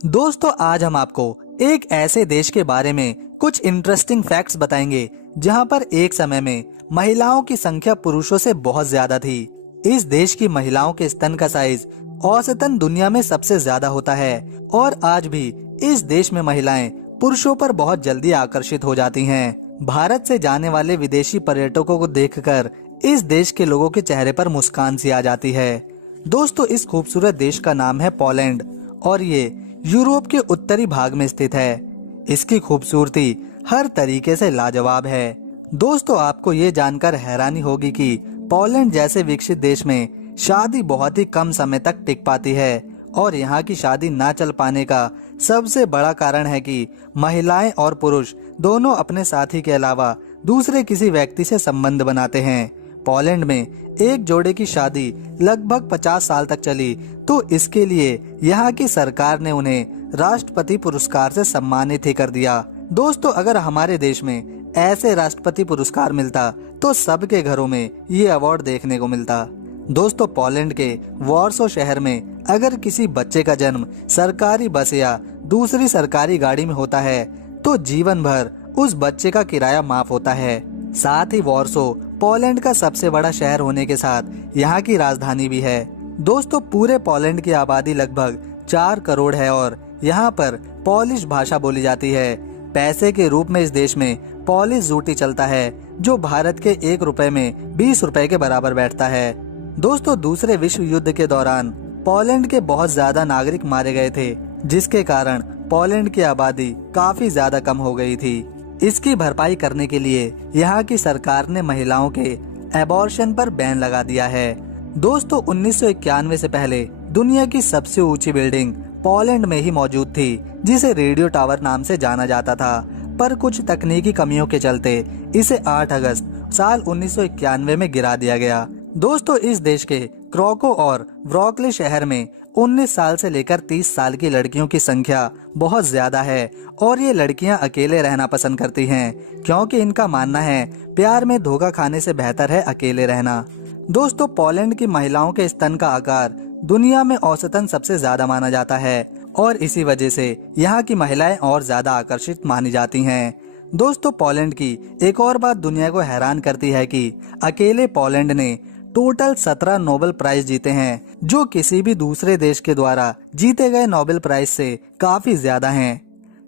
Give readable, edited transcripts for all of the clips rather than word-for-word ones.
दोस्तों आज हम आपको एक ऐसे देश के बारे में कुछ इंटरेस्टिंग फैक्ट्स बताएंगे जहां पर एक समय में महिलाओं की संख्या पुरुषों से बहुत ज्यादा थी। इस देश की महिलाओं के स्तन का साइज औसतन दुनिया में सबसे ज्यादा होता है और आज भी इस देश में महिलाएं पुरुषों पर बहुत जल्दी आकर्षित हो जाती हैं। भारत से जाने वाले विदेशी पर्यटकों को देखकर इस देश के लोगों के चेहरे पर मुस्कान सी आ जाती है। दोस्तों इस खूबसूरत देश का नाम है पोलैंड और ये यूरोप के उत्तरी भाग में स्थित है। इसकी खूबसूरती हर तरीके से लाजवाब है। दोस्तों आपको ये जानकर हैरानी होगी कि पोलैंड जैसे विकसित देश में शादी बहुत ही कम समय तक टिक पाती है और यहाँ की शादी ना चल पाने का सबसे बड़ा कारण है कि महिलाएं और पुरुष दोनों अपने साथी के अलावा दूसरे किसी व्यक्ति से संबंध बनाते हैं। पोलैंड में एक जोड़े की शादी लगभग 50 साल तक चली तो इसके लिए यहाँ की सरकार ने उन्हें राष्ट्रपति पुरस्कार से सम्मानित ही कर दिया। दोस्तों अगर हमारे देश में ऐसे राष्ट्रपति पुरस्कार मिलता तो सबके घरों में ये अवार्ड देखने को मिलता। दोस्तों पोलैंड के वॉर्सो शहर में अगर किसी बच्चे का जन्म सरकारी बस या दूसरी सरकारी गाड़ी में होता है तो जीवन भर उस बच्चे का किराया माफ होता है। साथ ही वॉर्सो पोलैंड का सबसे बड़ा शहर होने के साथ यहाँ की राजधानी भी है। दोस्तों पूरे पोलैंड की आबादी लगभग 4 करोड़ है और यहाँ पर पोलिश भाषा बोली जाती है। पैसे के रूप में इस देश में पोलिश जूटी चलता है जो भारत के 1 रुपए में 20 रुपए के बराबर बैठता है। दोस्तों दूसरे विश्व युद्ध के दौरान पोलैंड के बहुत ज्यादा नागरिक मारे गए थे जिसके कारण पोलैंड की आबादी काफी ज्यादा कम हो गई थी। इसकी भरपाई करने के लिए यहाँ की सरकार ने महिलाओं के एबॉर्शन पर बैन लगा दिया है। दोस्तों 1991 से पहले दुनिया की सबसे ऊंची बिल्डिंग पोलैंड में ही मौजूद थी जिसे रेडियो टावर नाम से जाना जाता था, पर कुछ तकनीकी कमियों के चलते इसे 8 अगस्त साल 1991 में गिरा दिया गया। दोस्तों इस देश के क्रोको और व्रॉकले शहर में 19 साल से लेकर 30 साल की लड़कियों की संख्या बहुत ज्यादा है और ये लड़कियां अकेले रहना पसंद करती हैं क्योंकि इनका मानना है प्यार में धोखा खाने से बेहतर है अकेले रहना। दोस्तों पोलैंड की महिलाओं के स्तन का आकार दुनिया में औसतन सबसे ज्यादा माना जाता है और इसी वजह से यहाँ की महिलाएं और ज्यादा आकर्षित मानी जाती हैं। दोस्तों पोलैंड की एक और बात दुनिया को हैरान करती है कि अकेले पोलैंड ने टोटल 17 नोबेल प्राइज जीते हैं जो किसी भी दूसरे देश के द्वारा जीते गए नोबेल प्राइज से काफी ज्यादा हैं।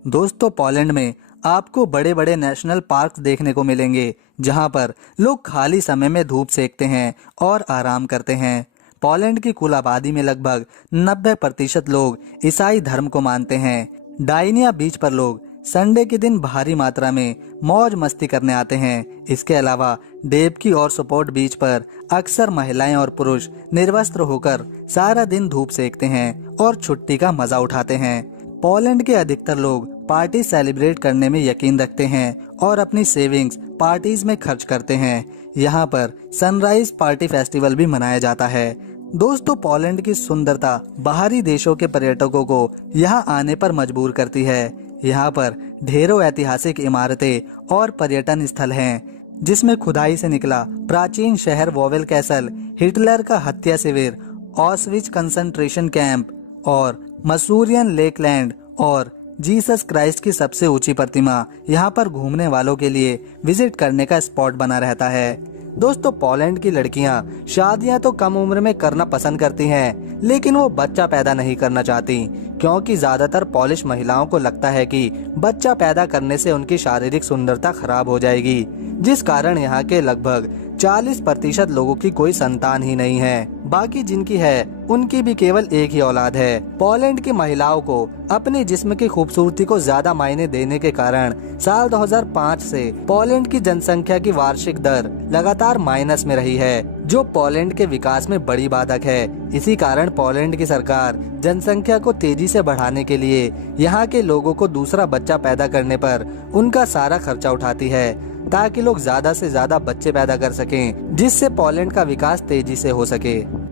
दोस्तों पोलैंड में आपको बड़े बड़े नेशनल पार्क देखने को मिलेंगे जहां पर लोग खाली समय में धूप सेकते हैं और आराम करते हैं। पोलैंड की कुल आबादी में लगभग 90% लोग ईसाई धर्म को मानते हैं। डाइनिया बीच पर लोग संडे के दिन भारी मात्रा में मौज मस्ती करने आते हैं। इसके अलावा डेबकी और सपोर्ट बीच पर अक्सर महिलाएं और पुरुष निर्वस्त्र होकर सारा दिन धूप सेकते हैं और छुट्टी का मजा उठाते हैं। पोलैंड के अधिकतर लोग पार्टी सेलिब्रेट करने में यकीन रखते हैं और अपनी सेविंग्स पार्टीज में खर्च करते हैं। यहाँ पर सनराइज पार्टी फेस्टिवल भी मनाया जाता है। दोस्तों पोलैंड की सुंदरता बाहरी देशों के पर्यटकों को यहाँ आने पर मजबूर करती है। यहाँ पर ढेरों ऐतिहासिक इमारतें और पर्यटन स्थल हैं जिसमें खुदाई से निकला प्राचीन शहर वॉवेल कैसल, हिटलर का हत्या शिविर, ऑस्विच कंसंट्रेशन कैंप और मसूरियन लेकलैंड और जीसस क्राइस्ट की सबसे ऊंची प्रतिमा यहाँ पर घूमने वालों के लिए विजिट करने का स्पॉट बना रहता है। दोस्तों पोलैंड की लड़कियां शादियां तो कम उम्र में करना पसंद करती हैं, लेकिन वो बच्चा पैदा नहीं करना चाहती क्योंकि ज्यादातर पोलिश महिलाओं को लगता है कि बच्चा पैदा करने से उनकी शारीरिक सुंदरता खराब हो जाएगी, जिस कारण यहाँ के लगभग 40% लोगों की कोई संतान ही नहीं है। बाकी जिनकी है उनकी भी केवल एक ही औलाद है। पोलैंड की महिलाओं को अपने जिस्म की खूबसूरती को ज्यादा मायने देने के कारण साल 2005 से पोलैंड की जनसंख्या की वार्षिक दर लगातार माइनस में रही है जो पोलैंड के विकास में बड़ी बाधक है। इसी कारण पोलैंड की सरकार जनसंख्या को तेजी से बढ़ाने के लिए यहाँ के लोगों को दूसरा बच्चा पैदा करने पर उनका सारा खर्चा उठाती है ताकि लोग ज्यादा से ज्यादा बच्चे पैदा कर सकें जिससे पोलैंड का विकास तेजी से हो सके।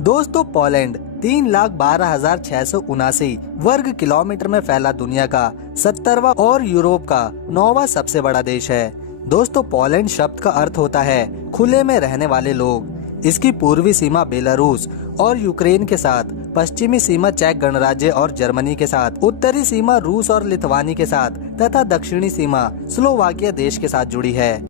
दोस्तों पोलैंड 3,12,679 वर्ग किलोमीटर में फैला दुनिया का 70वां और यूरोप का 9वां सबसे बड़ा देश है। दोस्तों पोलैंड शब्द का अर्थ होता है खुले में रहने वाले लोग। इसकी पूर्वी सीमा बेलारूस और यूक्रेन के साथ, पश्चिमी सीमा चेक गणराज्य और जर्मनी के साथ, उत्तरी सीमा रूस और लिथुआनी के साथ तथा दक्षिणी सीमा स्लोवाकिया देश के साथ जुड़ी है।